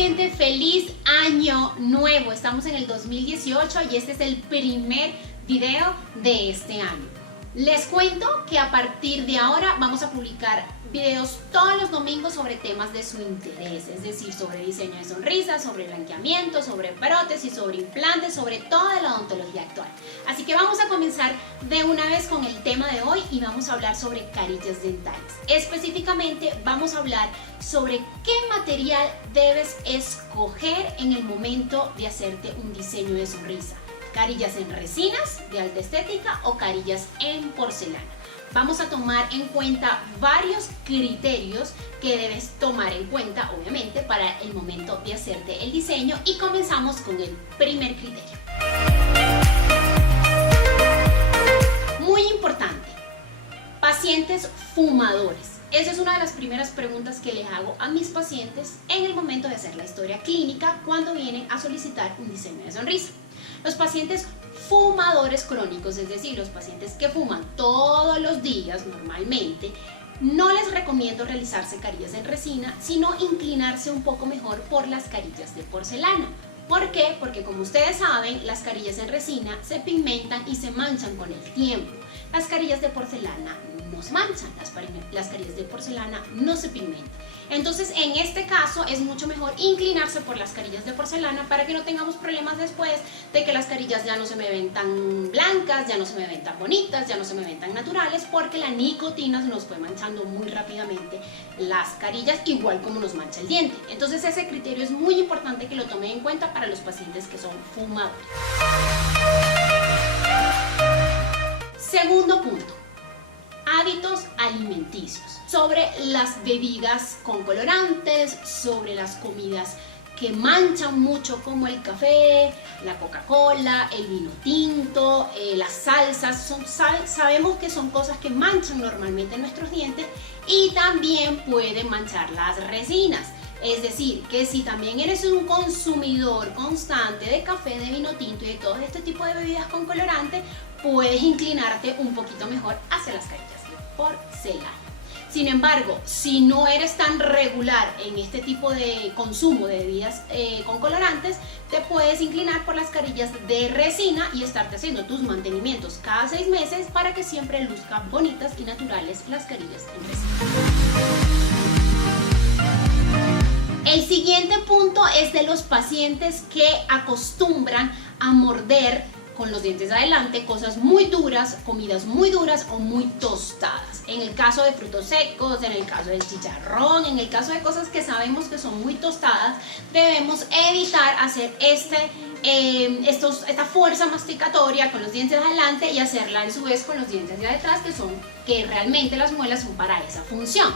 paciente, feliz año nuevo. Estamos en el 2018 y este es el primer video de este año. Les cuento que a partir de ahora vamos a publicar videos todos los domingos sobre temas de su interés, es decir, sobre diseño de sonrisas, sobre blanqueamiento, sobre prótesis, sobre implantes, sobre toda la odontología actual. Así que vamos a comenzar de una vez con el tema de hoy y vamos a hablar sobre carillas dentales. Específicamente vamos a hablar sobre qué material debes escoger en el momento de hacerte un diseño de sonrisa. Carillas en resinas de alta estética o carillas en porcelana. Vamos a tomar en cuenta varios criterios que debes tomar en cuenta, obviamente, para el momento de hacerte el diseño, y comenzamos con el primer criterio. Muy importante, pacientes fumadores. Esa es una de las primeras preguntas que les hago a mis pacientes en el momento de hacer la historia clínica cuando vienen a solicitar un diseño de sonrisa. Los pacientes fumadores crónicos, es decir, los pacientes que fuman todos los días normalmente, no les recomiendo realizarse carillas en resina, sino inclinarse un poco mejor por las carillas de porcelana. ¿Por qué? Porque como ustedes saben, las carillas en resina se pigmentan y se manchan con el tiempo. Las carillas de porcelana no se manchan, las carillas de porcelana no se pigmentan. Entonces, en este caso es mucho mejor inclinarse por las carillas de porcelana para que no tengamos problemas después de que las carillas ya no se me ven tan blancas, ya no se me ven tan bonitas, ya no se me ven tan naturales, porque la nicotina nos fue manchando muy rápidamente las carillas, igual como nos mancha el diente. Entonces, ese criterio es muy importante que lo tomen en cuenta para los pacientes que son fumadores. Segundo punto, hábitos alimenticios. Sobre las bebidas con colorantes, sobre las comidas que manchan mucho como el café, la Coca-Cola, el vino tinto, las salsas. Sabemos que son cosas que manchan normalmente nuestros dientes y también pueden manchar las resinas. Es decir, que si también eres un consumidor constante de café, de vino tinto y de todo este tipo de bebidas con colorante, puedes inclinarte un poquito mejor hacia las carillas de porcelana. Sin embargo, si no eres tan regular en este tipo de consumo de bebidas con colorantes, te puedes inclinar por las carillas de resina y estarte haciendo tus mantenimientos cada 6 meses para que siempre luzcan bonitas y naturales las carillas en resina. El siguiente punto es de los pacientes que acostumbran a morder con los dientes adelante cosas muy duras, comidas muy duras o muy tostadas. En el caso de frutos secos, en el caso del chicharrón, en el caso de cosas que sabemos que son muy tostadas, debemos evitar hacer esta fuerza masticatoria con los dientes de adelante y hacerla en su vez con los dientes de atrás, que realmente las muelas son para esa función.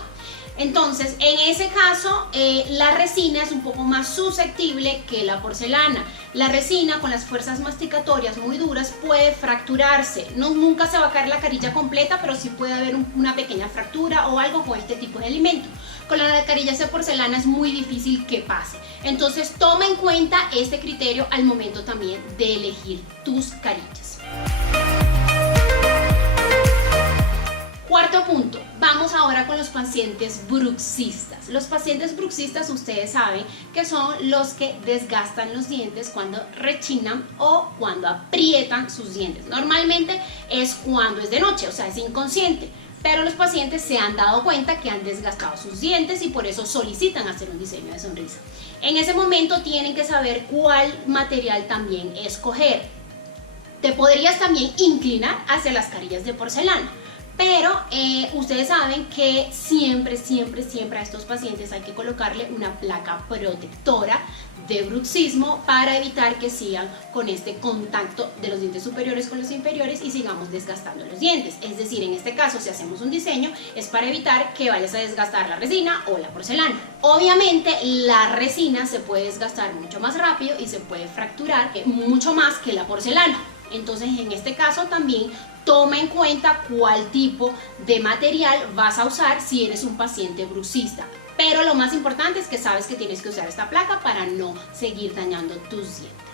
Entonces, en ese caso, la resina es un poco más susceptible que la porcelana. La resina, con las fuerzas masticatorias muy duras, puede fracturarse. Nunca se va a caer la carilla completa, pero sí puede haber una pequeña fractura o algo con este tipo de alimento. Con las carillas de porcelana es muy difícil que pase. Entonces, toma en cuenta este criterio al momento también de elegir tus carillas. Cuarto punto, vamos ahora con los pacientes bruxistas. Los pacientes bruxistas, ustedes saben que son los que desgastan los dientes cuando rechinan o cuando aprietan sus dientes. Normalmente es cuando es de noche, o sea, es inconsciente. Pero los pacientes se han dado cuenta que han desgastado sus dientes y por eso solicitan hacer un diseño de sonrisa. En ese momento tienen que saber cuál material también escoger. Te podrías también inclinar hacia las carillas de porcelana. Pero ustedes saben que siempre a estos pacientes hay que colocarle una placa protectora de bruxismo para evitar que sigan con este contacto de los dientes superiores con los inferiores y sigamos desgastando los dientes. Es decir, en este caso, si hacemos un diseño, es para evitar que vayas a desgastar la resina o la porcelana. Obviamente, la resina se puede desgastar mucho más rápido y se puede fracturar mucho más que la porcelana. Entonces, en este caso también toma en cuenta cuál tipo de material vas a usar si eres un paciente bruxista. Pero lo más importante es que sabes que tienes que usar esta placa para no seguir dañando tus dientes.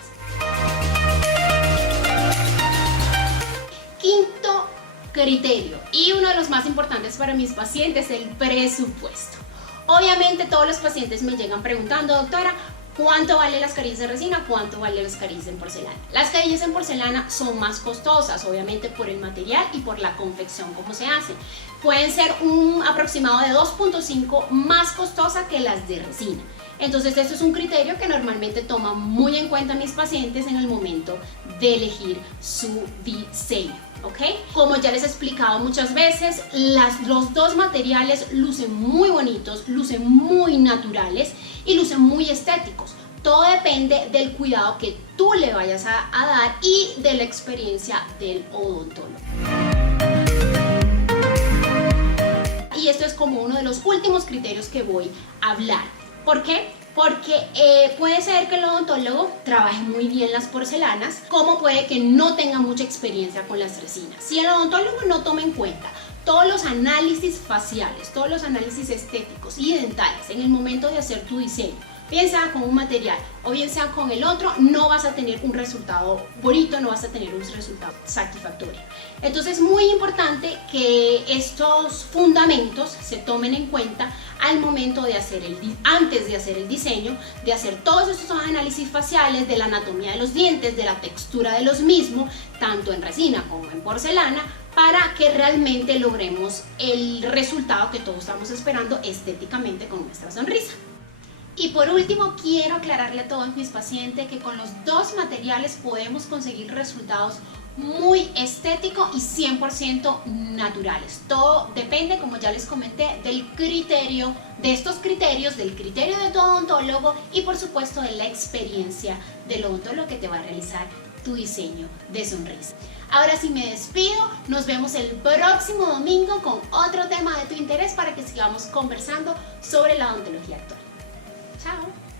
Quinto criterio, y uno de los más importantes para mis pacientes, el presupuesto. Obviamente todos los pacientes me llegan preguntando: doctora, ¿Cuánto valen las carillas de resina? ¿Cuánto valen las carillas en porcelana? Las carillas en porcelana son más costosas, obviamente por el material y por la confección, como se hacen. Pueden ser un aproximado de 2.5 más costosa que las de resina. Entonces, esto es un criterio que normalmente toman muy en cuenta mis pacientes en el momento de elegir su diseño, ¿ok? Como ya les he explicado muchas veces, los dos materiales lucen muy bonitos, lucen muy naturales y lucen muy estéticos. Todo depende del cuidado que tú le vayas a dar y de la experiencia del odontólogo. Y esto es como uno de los últimos criterios que voy a hablar. ¿Por qué? Porque puede ser que el odontólogo trabaje muy bien las porcelanas, como puede que no tenga mucha experiencia con las resinas. Si el odontólogo no toma en cuenta todos los análisis faciales, todos los análisis estéticos y dentales en el momento de hacer tu diseño, bien sea con un material o bien sea con el otro, no vas a tener un resultado bonito, no vas a tener un resultado satisfactorio. Entonces es muy importante que estos fundamentos se tomen en cuenta al momento de antes de hacer el diseño, de hacer todos estos análisis faciales de la anatomía de los dientes, de la textura de los mismos, tanto en resina como en porcelana, para que realmente logremos el resultado que todos estamos esperando estéticamente con nuestra sonrisa. Y por último, quiero aclararle a todos mis pacientes que con los dos materiales podemos conseguir resultados muy estéticos y 100% naturales. Todo depende, como ya les comenté, del criterio, de estos criterios, del criterio de tu odontólogo y por supuesto de la experiencia del odontólogo que te va a realizar tu diseño de sonrisa. Ahora sí me despido, nos vemos el próximo domingo con otro tema de tu interés para que sigamos conversando sobre la odontología actual. Chao.